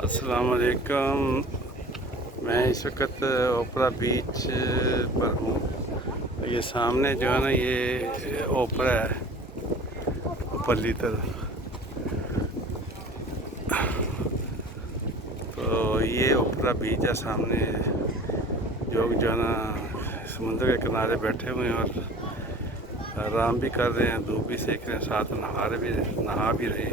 अस्सलाम वालेकुम। मैं इस वक्त ओपरा बीच पर हूँ। ये सामने जो है ना, ये ओपरा है ऊपरली तरफ। तो ये ओपरा बीच है सामने। लोग जो है ना समुद्र के किनारे बैठे हुए हैं और आराम भी कर रहे हैं, धूप भी सेक रहे हैं, साथ नहा भी रहे हैं।